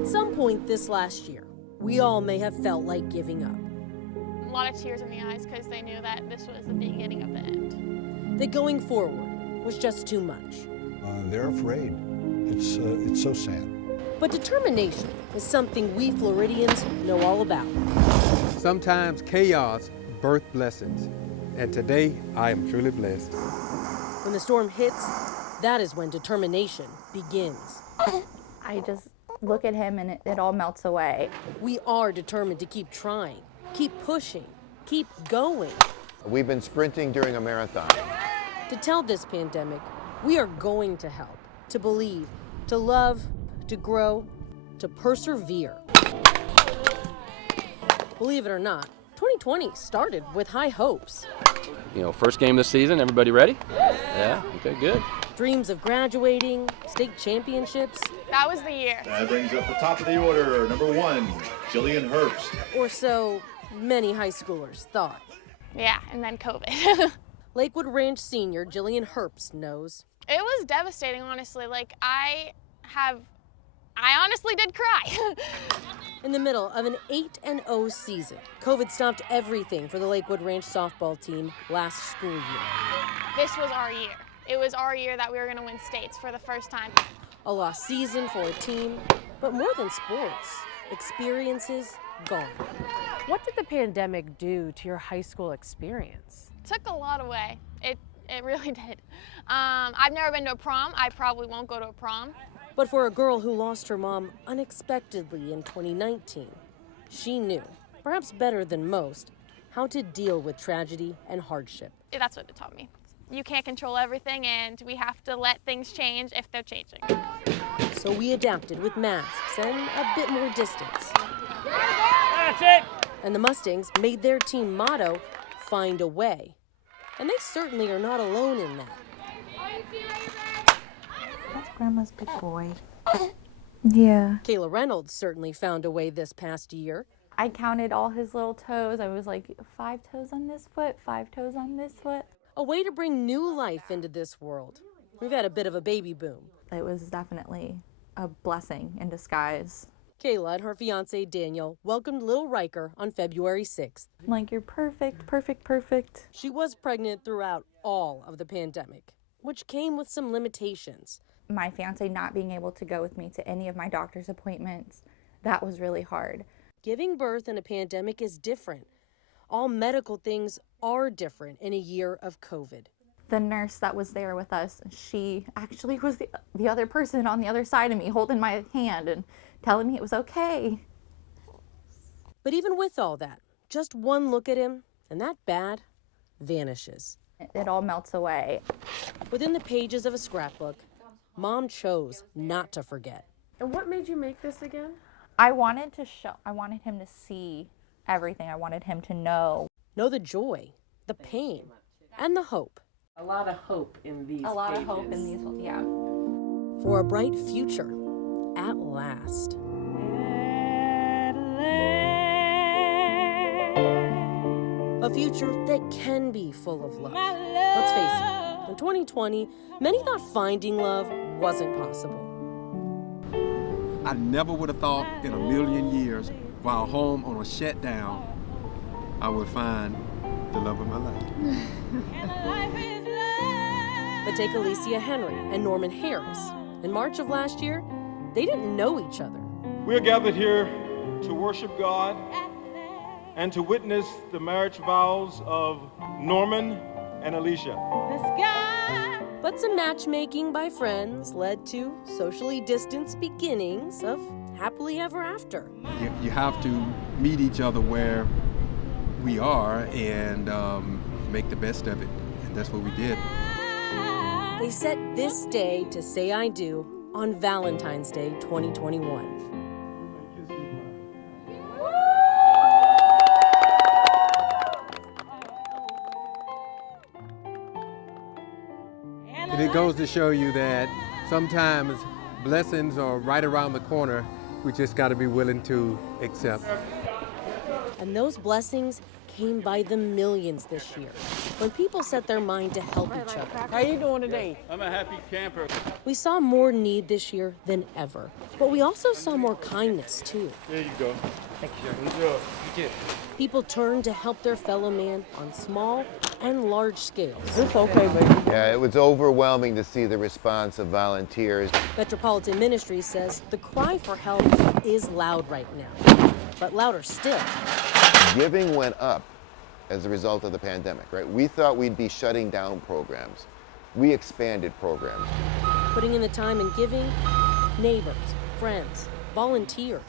At some point this last year, we all may have felt like giving up. A lot of tears in the eyes because they knew that this was the beginning of the end. That going forward was just too much. They're afraid. It's so sad. But determination is something we Floridians know all about. Sometimes chaos births blessings, and today I am truly blessed. When the storm hits, that is when determination begins. I just look at him and it all melts away. We are determined to keep trying, keep pushing, keep going. We've been sprinting during a marathon. To tell this pandemic, we are going to help, to believe, to love, to grow, to persevere. Believe it or not, 2020 started with high hopes. You know, first game this season, everybody ready? Yeah, okay, good. Dreams of graduating, state championships. That was the year. That brings up the top of the order, number 1, Jillian Herbst. Or so many high schoolers thought. Yeah, and then COVID. Lakewood Ranch senior Jillian Herbst knows. It was devastating, honestly. Like, I honestly did cry. In the middle of an 8-0 season, COVID stopped everything for the Lakewood Ranch softball team last school year. This was our year. It was our year that we were going to win states for the first time. A lost season for a team, but more than sports, experiences gone. What did the pandemic do to your high school experience? It took a lot away. It really did. I've never been to a prom. I probably won't go to a prom. But for a girl who lost her mom unexpectedly in 2019, she knew, perhaps better than most, how to deal with tragedy and hardship. That's what it taught me. You can't control everything, and we have to let things change if they're changing. So we adapted with masks and a bit more distance. That's it! And the Mustangs made their team motto, "Find a way." And they certainly are not alone in that. That's Grandma's big boy. Yeah. Kayla Reynolds certainly found a way this past year. I counted all his little toes. I was like, 5 toes on this foot, 5 toes on this foot. A way to bring new life into this world. We've had a bit of a baby boom. It was definitely a blessing in disguise. Kayla and her fiance Daniel welcomed little Riker on February 6th. I'm like, you're perfect, perfect, perfect. She was pregnant throughout all of the pandemic, which came with some limitations. My fiance not being able to go with me to any of my doctor's appointments, that was really hard. Giving birth in a pandemic is different. All medical things are different in a year of COVID. The nurse that was there with us, she actually was the other person on the other side of me holding my hand and telling me it was okay. But even with all that, just one look at him, and that bad vanishes. It all melts away. Within the pages of a scrapbook, Mom chose not to forget. And what made you make this again? I wanted him to see everything. I wanted him to know. Know the joy, the pain, and the hope. A lot of hope in these A lot of hope in these, yeah. For a bright future, at last. A future that can be full of love. Let's face it, in 2020, many thought finding love wasn't possible. I never would have thought in a million years, while home on a shutdown, I would find the love of my life. But take Alicia Henry and Norman Harris. In March of last year, they didn't know each other. We are gathered here to worship God and to witness the marriage vows of Norman and Alicia. But some matchmaking by friends led to socially distanced beginnings of happily ever after. You have to meet each other where we are and make the best of it, and that's what we did. They set this day to say I do on Valentine's Day 2021. And it goes to show you that sometimes blessings are right around the corner. We just got to be willing to accept. And those blessings came by the millions this year when people set their mind to help each other. How you doing today? I'm a happy camper. We saw more need this year than ever, but we also saw more kindness too. There you go. Thank you, sir. Good job. You too. People turned to help their fellow man on small and large scales. It's okay, baby. Yeah, it was overwhelming to see the response of volunteers. Metropolitan Ministry says the cry for help is loud right now, but louder still. Giving went up as a result of the pandemic, right? We thought we'd be shutting down programs. We expanded programs. Putting in the time and giving, neighbors, friends, volunteers.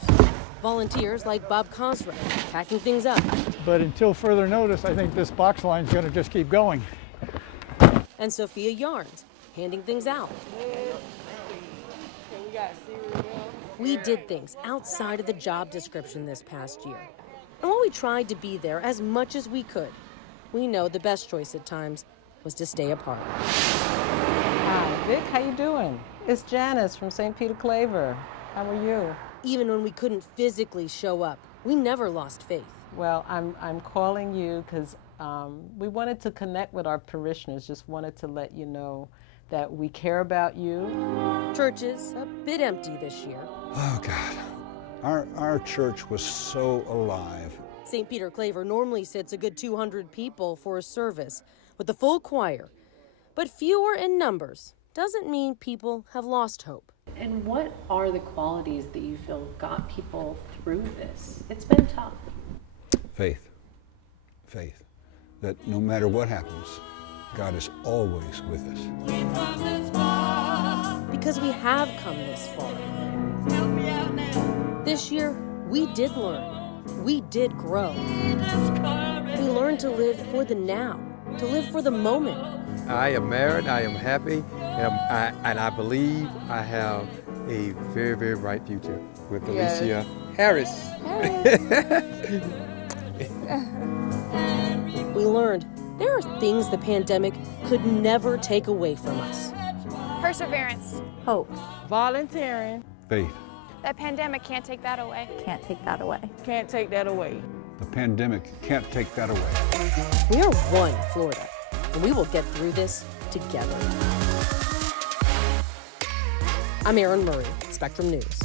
Volunteers like Bob Cosray, packing things up. But until further notice, I think this box line's going to just keep going. And Sophia Yarns, handing things out. We did things outside of the job description this past year. And while we tried to be there as much as we could, we know the best choice at times was to stay apart. Hi, Vic, how you doing? It's Janice from St. Peter Claver. How are you? Even when we couldn't physically show up, we never lost faith. Well, I'm calling you because we wanted to connect with our parishioners, just wanted to let you know that we care about you. Church is a bit empty this year. Oh, God. Our church was so alive. St. Peter Claver normally sits a good 200 people for a service with a full choir. But fewer in numbers doesn't mean people have lost hope. And what are the qualities that you feel got people through this? It's been tough. Faith. Faith. That no matter what happens, God is always with us. Because we have come this far. This year, we did learn. We did grow. We learned to live for the now, to live for the moment. I am married, I am happy, and I believe I have a very, very bright future with Alicia Harris. We learned there are things the pandemic could never take away from us. Perseverance. Hope. Volunteering. Faith. That pandemic can't take that away. Can't take that away. Can't take that away. The pandemic can't take that away. We are one Florida, and we will get through this together. I'm Erin Murray, Spectrum News.